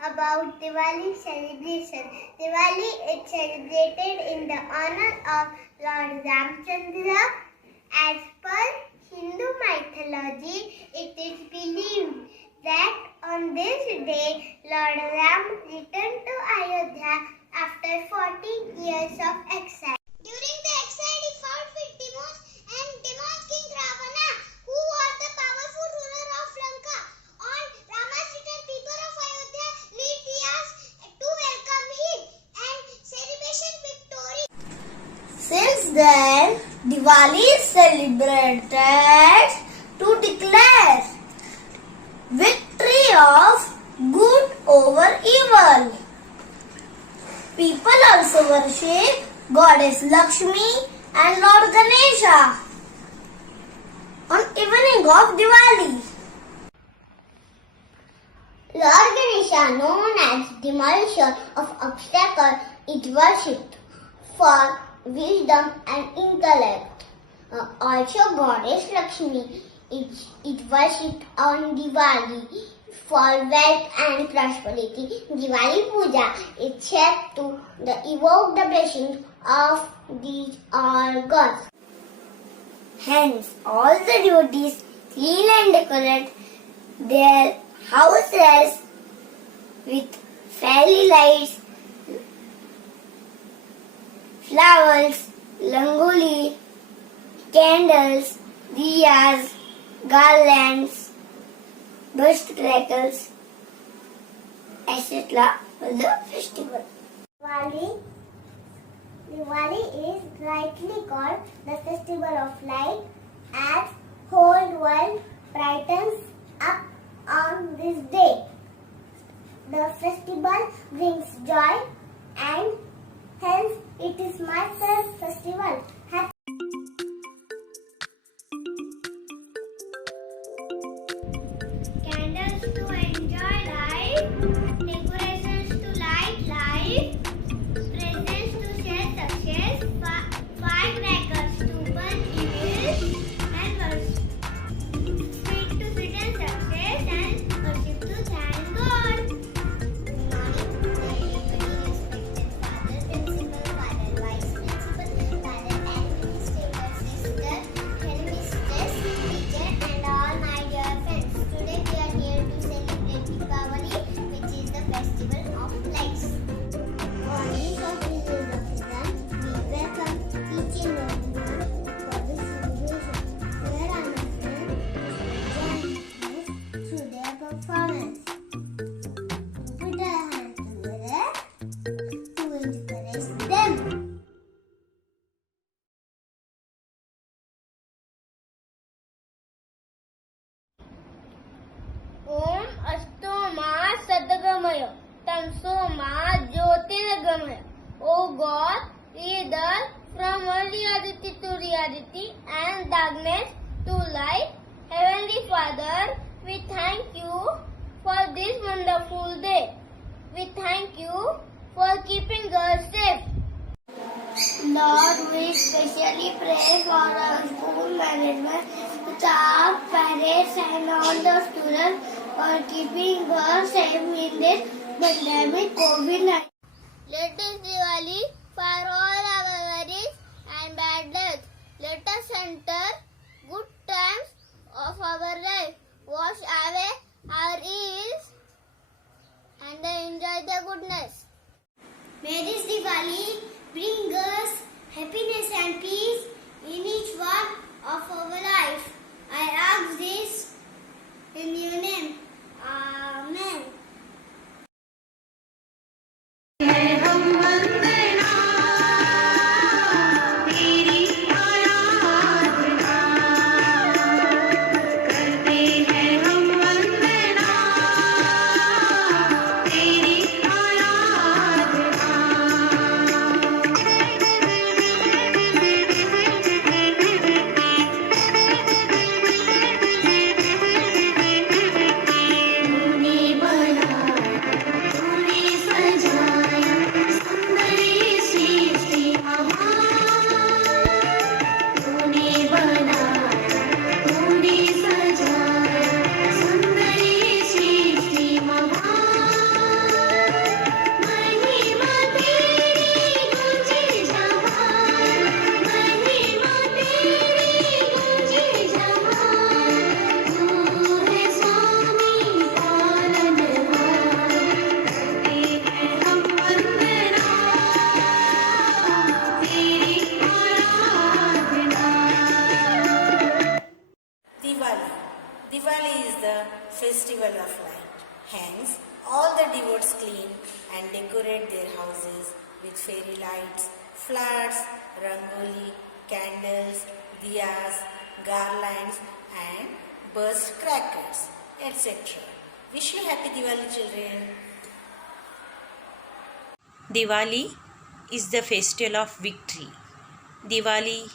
about Diwali celebration. Diwali is celebrated in the honor of Lord Ramchandra. As per Hindu mythology, it is believed that on this day, Lord Ram returned to Ayodhya after 14 years of exile. During the exile, he fought with demons and demons King Ravana, who was the powerful ruler of Lanka. On Rama's return, people of Ayodhya lit diyas to welcome him and celebration victory. Since then, Diwali is celebrated to declare victory of good over evil. People also worship Goddess Lakshmi and Lord Ganesha on evening of Diwali. Lord Ganesha, known as demolisher of obstacles, is worshipped for wisdom and intellect. Also, Goddess Lakshmi is worshipped on Diwali for wealth and prosperity. Diwali Puja is said to evoke the blessings of these all gods. Hence, all the devotees clean and decorate their houses with fairy lights, flowers, rangoli, candles, diyas, garlands, burst crackers, etc. for the festival. Diwali is rightly called the festival of light, as whole world brightens up on this day. The festival brings joy and hence it is myself festival. Candles to enjoy life, decorations to light life, presents to share success, firecrackers to burn evil, and worship. Sweet to sweeten success and worship to thank God. Good morning, my respected father, principal, father, vice principal, father, administrator, sister, headmistress, teacher, and all my dear friends. Today we are here to celebrate Diwali, which is the festival of lights. On this auspicious occasion, we welcome each and everyone for this celebration. Here are my friends who join us through their performance. Put our hands together to encourage them. ओम अस्तो मा सदगमय तमसो मा ज्योतिर्गमय. O God, lead us from one reality to reality and darkness to light. Heavenly Father, we thank you for this wonderful day. We thank you for keeping us safe. Lord, we specially pray for our school management, staff, parents and all the students for keeping us safe in this pandemic COVID-19. Let this Diwali for all our worries and bad luck. Let us enter good times of our life, wash away our ills and enjoy the goodness. May this Diwali bring us happiness and peace in each one of our life. I ask this in your name. Amen. Bye. house clean and decorate their houses with fairy lights, flowers, rangoli, candles, diyas, garlands and burst crackers, etc. Wish you happy Diwali, children. Diwali is the festival of victory. Diwali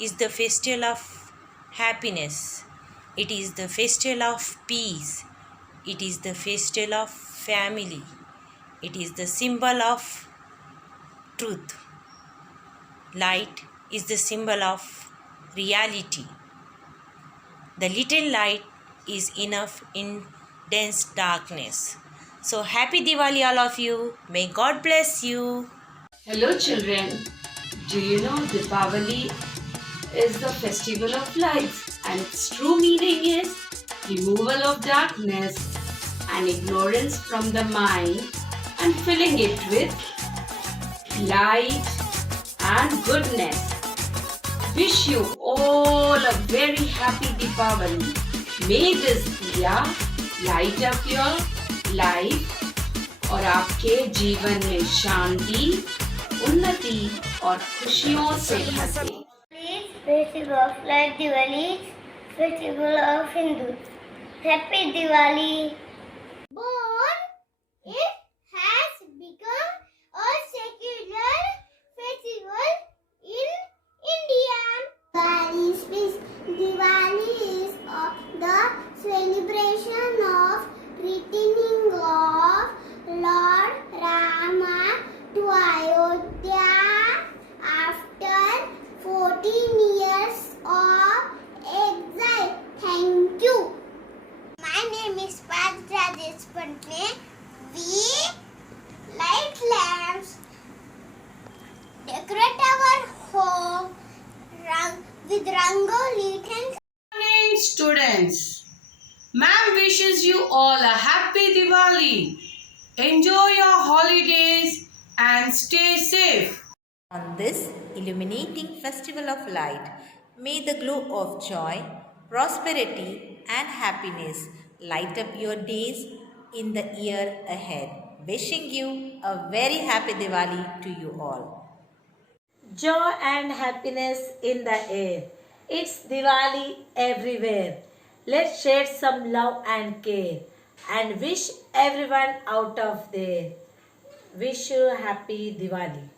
is the festival of happiness. It is the festival of peace. It is the festival of family. It is the symbol of truth. Light is the symbol of reality. The little light is enough in dense darkness. So happy Diwali all of you. May God bless you. Hello children, do you know Deepavali is the festival of lights and its true meaning is removal of darkness and ignorance from the mind and filling it with light and goodness. Wish you all a very happy Deepavali. May this diya light up your life और आपके जीवन में शांति, उन्नति और खुशियों से भर दे। Festival of Light Diwali, Festival of Hindus. Happy Diwali. Born, it has become a secular festival in India. Diwali is the celebration of returning of Lord Rama to Ayodhya after 14 years of exile. Thank you. My name is Parth Rajesh Pantne. We light lamps, decorate our home with rangoli. Morning, students. Ma'am wishes you all a happy Diwali. Enjoy your holidays and stay safe. On this illuminating festival of light, may the glow of joy, prosperity and happiness light up your days in the year ahead. Wishing you a very happy Diwali to you all. Joy and happiness in the air. It's Diwali everywhere. Let's share some love and care and wish everyone out of there. Wish you a happy Diwali.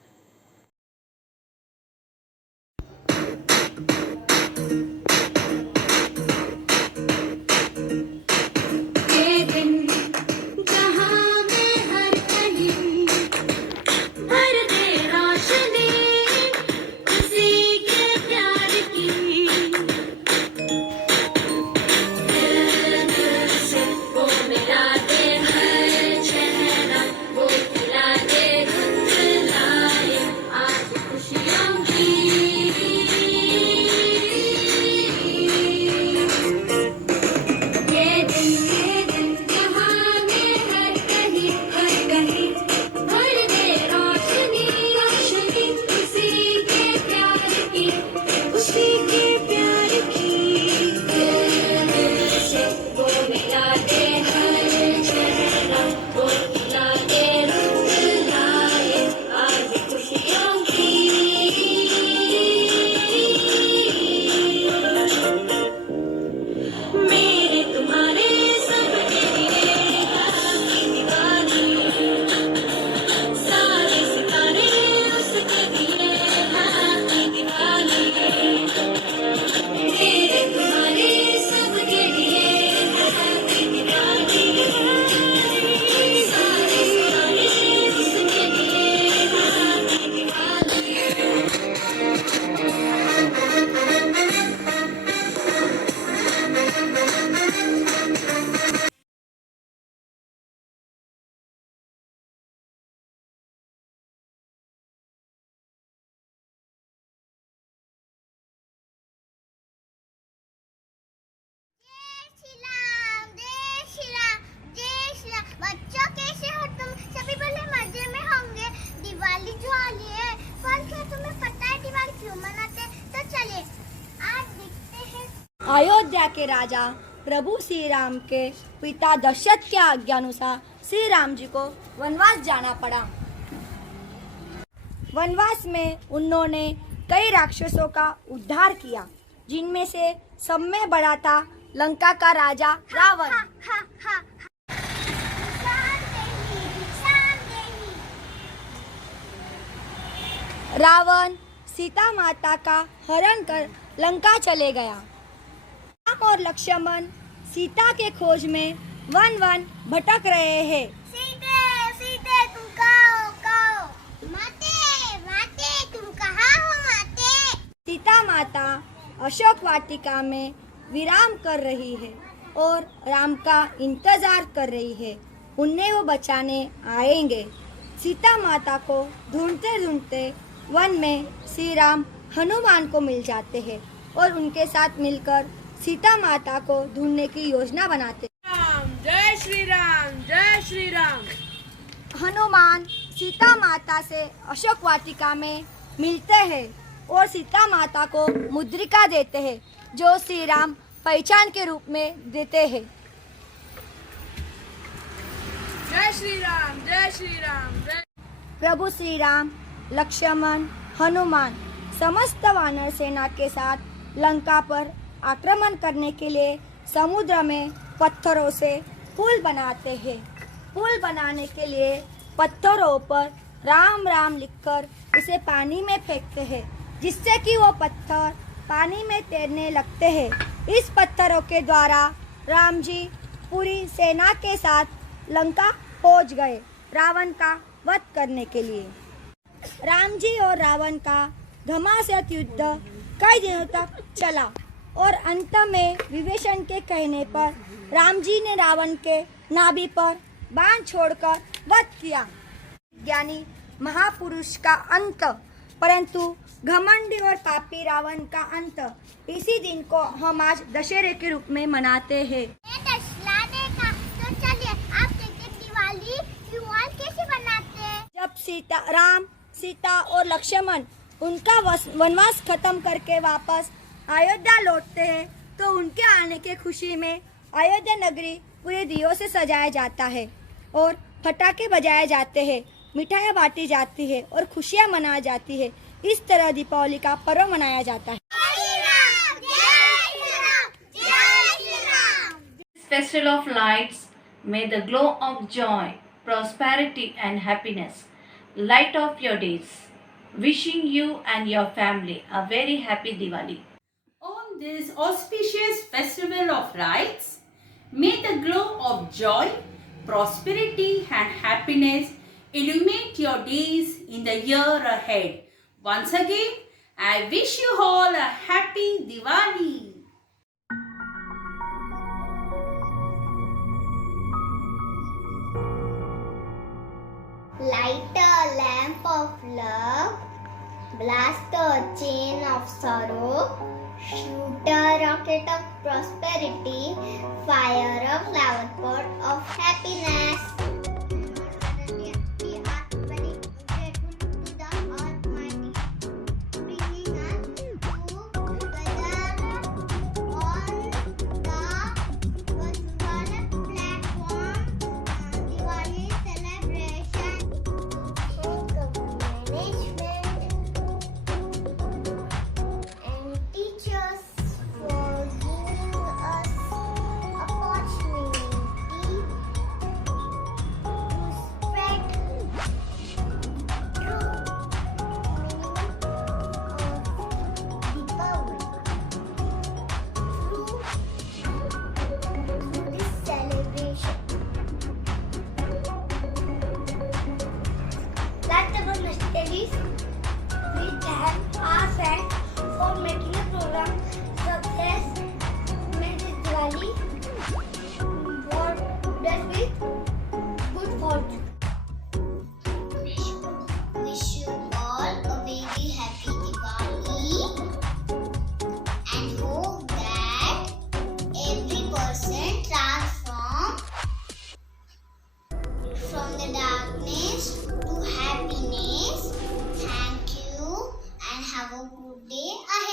बच्चों कैसे हो तुम? सभी बोले मजे में होंगे। दिवाली जो आ रही है, पर क्या तुम्हें पता है दिवाली क्यों मनाते हैं? तो चलिए आज देखते हैं। अयोध्या के राजा प्रभु श्री राम के पिता दशरथ के आज्ञानुसार श्री राम जी को वनवास जाना पड़ा। वनवास में उन्होंने कई राक्षसों का उद्धार किया, जिनमें से सब में बड़ा था लंका का राजा रावण। रावण सीता माता का हरण कर लंका चले गया। राम और लक्ष्मण सीता के खोज में वन वन भटक रहे हैं। सीते सीते तुम कहो माते तुम कहाँ हो माते। सीता माता अशोक वाटिका में विराम कर रही है और राम का इंतजार कर रही है, उन्हें वो बचाने आएंगे। सीता माता को ढूंढते ढूंढते वन में श्री राम हनुमान को मिल जाते हैं और उनके साथ मिलकर सीता माता को ढूंढने की योजना बनाते हैं। जय श्री राम, जय श्री राम। हनुमान सीता माता से अशोक वाटिका में मिलते हैं और सीता माता को मुद्रिका देते हैं, जो श्री राम पहचान के रूप में देते हैं। जय श्री राम, जय श्री राम, जय। प्रभु श्री राम, लक्ष्मण, हनुमान समस्त वानर सेना के साथ लंका पर आक्रमण करने के लिए समुद्र में पत्थरों से पुल बनाते हैं। पुल बनाने के लिए पत्थरों पर राम राम लिखकर उसे पानी में फेंकते हैं, जिससे कि वो पत्थर पानी में तैरने लगते हैं। इस पत्थरों के द्वारा राम जी पूरी सेना के साथ लंका पहुंच गए रावण का वध करने के लिए। राम जी और रावण का घमासान युद्ध कई दिनों तक चला और अंत में विभीषण के कहने पर राम जी ने रावण के नाभि पर बाण छोड़कर वध किया। ज्ञानी महापुरुष का अंत, परंतु घमंडी और पापी रावण का अंत। इसी दिन को हम आज दशहरे के रूप में मनाते हैं। तो चलिए आप देखते दिवाली कैसे बनाते हैं। जब राम, सीता और लक्ष्मण उनका वनवास खत्म करके वापस अयोध्या लौटते हैं, तो उनके आने के खुशी में अयोध्या नगरी पूरे दियों से सजाया जाता है और पटाखे बजाए जाते हैं, मिठाइयाँ बांटी जाती है और खुशियाँ मनाई जाती है। इस तरह दीपावली का पर्व मनाया जाता है। Festival of lights, may the glow of joy, prosperity and happiness light up your days. Wishing you and your family a very happy Diwali. On this auspicious festival of lights, may the glow of joy, prosperity and happiness illuminate your days in the year ahead. Once again, I wish you all a happy Diwali. Light a lamp of love, blast a chain of sorrow, shoot a rocket of prosperity, fire a flower pot of happiness. We are very grateful to the Almighty, bringing us together on the virtual platform. Diwali celebration. Management and teachers for giving us opportunity to spread true meaning of Deepavali through this celebration. That's about my studies. We thank our friends for making the program success. May this Diwali brought us with good fortune. Wish you all a very happy Diwali and hope that every person transform from the darkness to happiness. Thank you and have a good day ahead.